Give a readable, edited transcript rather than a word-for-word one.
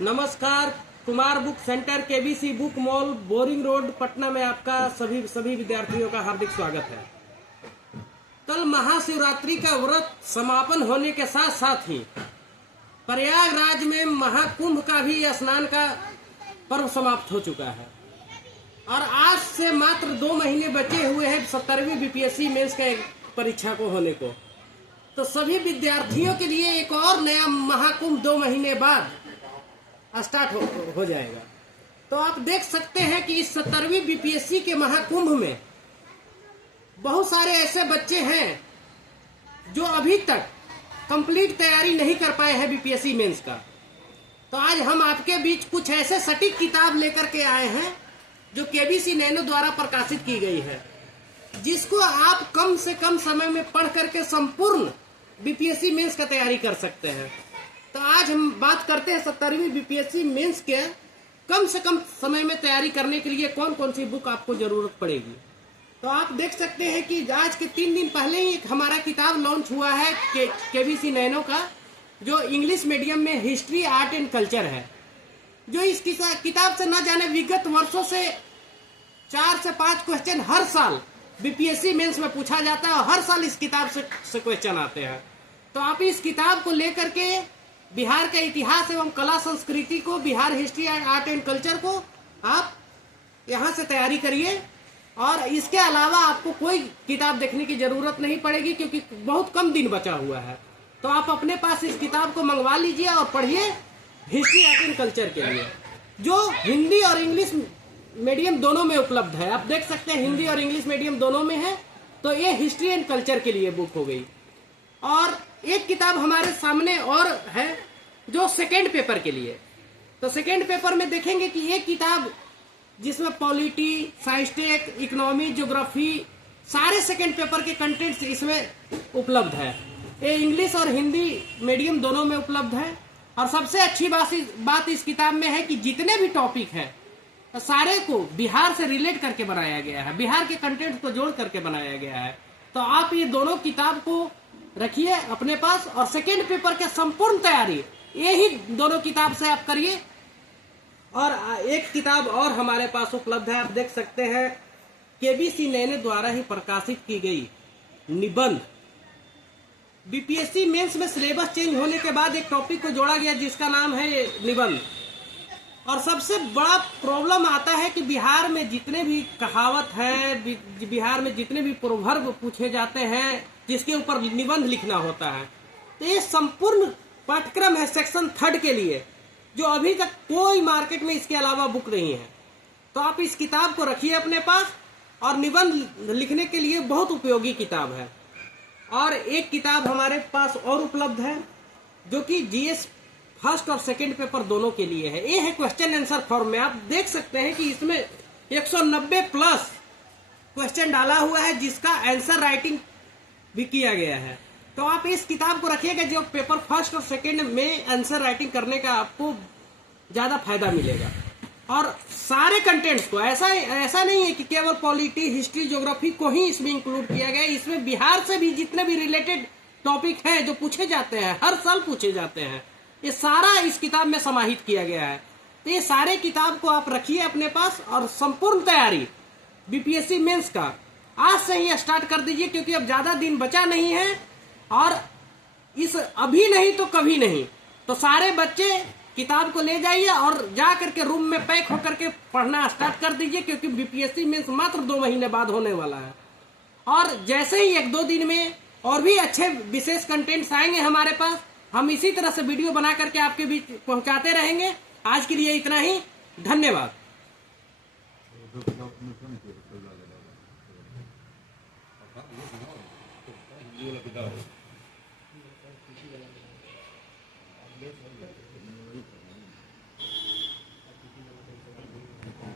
नमस्कार। Kumar book centre KBC book mall boring road Patna में आपका सभी विद्यार्थियों का हार्दिक स्वागत है। कल महाशिवरात्रि का व्रत समापन होने के साथ साथ ही प्रयागराज में महाकुंभ का भी स्नान का पर्व समाप्त हो चुका है और आज से मात्र 2 महीने बचे हुए हैं 70वीं बीपीएससी मेंस का परीक्षा को होने को। तो सभी विद्यार्थियों के लिए एक और नया महाकुंभ 2 महीने बाद स्टार्ट हो जाएगा। तो आप देख सकते हैं कि इस 70वीं बीपीएससी के महाकुंभ में बहुत सारे ऐसे बच्चे हैं जो अभी तक कंप्लीट तैयारी नहीं कर पाए हैं बीपीएससी मेंस का। तो आज हम आपके बीच कुछ ऐसे सटीक किताब लेकर के आए हैं जो केबीसी नैनो द्वारा प्रकाशित की गई है, जिसको आप कम से कम समय में पढ़ करके संपूर्ण बीपीएससी मेंस का तैयारी कर सकते हैं। तो आज हम बात करते हैं 70वीं बीपीएससी मेंस के कम से कम समय में तैयारी करने के लिए कौन कौन सी बुक आपको जरूरत पड़ेगी। तो आप देख सकते हैं कि आज के 3 दिन पहले ही हमारा किताब लॉन्च हुआ है केबीसी नैनो का, जो इंग्लिश मीडियम में हिस्ट्री आर्ट एंड कल्चर है। जो इस किताब से न जाने विगत वर्षों से 4 से 5 क्वेश्चन हर साल बीपीएससी मेंस में पूछा जाता है और हर साल इस किताब से क्वेश्चन आते हैं। तो आप इस किताब को लेकर के बिहार के इतिहास एवं कला संस्कृति को, Bihar history art and culture को आप यहाँ से तैयारी करिए और इसके अलावा आपको कोई किताब देखने की जरूरत नहीं पड़ेगी क्योंकि बहुत कम दिन बचा हुआ है। तो आप अपने पास इस किताब को मंगवा लीजिए और पढ़िए हिस्ट्री आर्ट एंड कल्चर के लिए, जो हिंदी और इंग्लिश मीडियम दोनों में उपलब्ध है। आप देख सकते हैं हिंदी और इंग्लिश मीडियम दोनों में है। तो ये हिस्ट्री एंड कल्चर के लिए बुक हो गई। और एक किताब हमारे सामने और है जो सेकेंड पेपर के लिए। तो सेकेंड पेपर में देखेंगे कि एक किताब जिसमें पॉलिटी, साइंसटेक, इकोनॉमी, ज्योग्राफी सारे सेकेंड पेपर के कंटेंट्स इसमें उपलब्ध है। ये इंग्लिश और हिंदी मीडियम दोनों में उपलब्ध है। और सबसे अच्छी बात इस किताब में है कि जितने भी टॉपिक है सारे को बिहार से रिलेट करके बनाया गया है, बिहार के कंटेंट को जोड़ करके बनाया गया है। तो आप ये दोनों किताब को रखिए अपने पास और सेकेंड पेपर के संपूर्ण तैयारी यही दोनों किताब से आप करिए। और एक किताब और हमारे पास उपलब्ध है, आप देख सकते हैं केबीसी नैनो द्वारा ही प्रकाशित की गई निबंध। बीपीएससी मेंस में सिलेबस चेंज होने के बाद एक टॉपिक को जोड़ा गया जिसका नाम है निबंध। और सबसे बड़ा प्रॉब्लम आता है कि बिहार में जितने भी कहावत है, बिहार में जितने भी प्रोवर्ब पूछे जाते हैं जिसके ऊपर निबंध लिखना होता है, तो ये संपूर्ण पाठ्यक्रम है सेक्शन 3 के लिए, जो अभी तक कोई मार्केट में इसके अलावा बुक नहीं है। तो आप इस किताब को रखिए अपने पास और निबंध लिखने के लिए बहुत उपयोगी किताब है। और एक किताब हमारे पास और उपलब्ध है जो कि जीएस फर्स्ट और सेकंड पेपर दोनों के लिए है। ये है क्वेश्चन आंसर फॉर्म में। आप देख सकते हैं कि इसमें 190 प्लस क्वेश्चन डाला हुआ है जिसका आंसर राइटिंग भी किया गया है। तो आप इस किताब को रखिएगा, जो पेपर फर्स्ट और सेकंड में आंसर राइटिंग करने का आपको ज्यादा फायदा मिलेगा। और सारे कंटेंट्स को ऐसा नहीं है कि केवल पॉलिटी, हिस्ट्री, ज्योग्राफी को ही इसमें इंक्लूड किया गया है। इसमें बिहार से भी जितने भी रिलेटेड टॉपिक हैं जो पूछे जाते हैं, हर साल पूछे जाते हैं, ये सारा इस किताब में समाहित किया गया है। तो ये सारे किताब को आप रखिए अपने पास और संपूर्ण तैयारी बीपीएससी मेंस का आज से ही स्टार्ट कर दीजिए, क्योंकि अब ज्यादा दिन बचा नहीं है और इस अभी नहीं तो कभी नहीं। तो सारे बच्चे किताब को ले जाइए और जा करके रूम में पैक होकर के पढ़ना स्टार्ट कर दीजिए, क्योंकि बीपीएससी मेंस मात्र 2 महीने बाद होने वाला है। और जैसे ही 1-2 दिन में और भी अच्छे विशेष कंटेंट्स आएंगे हमारे पास, हम इसी तरह से वीडियो बना करके आपके बीच पहुंचाते रहेंगे। आज के लिए इतना ही, धन्यवाद।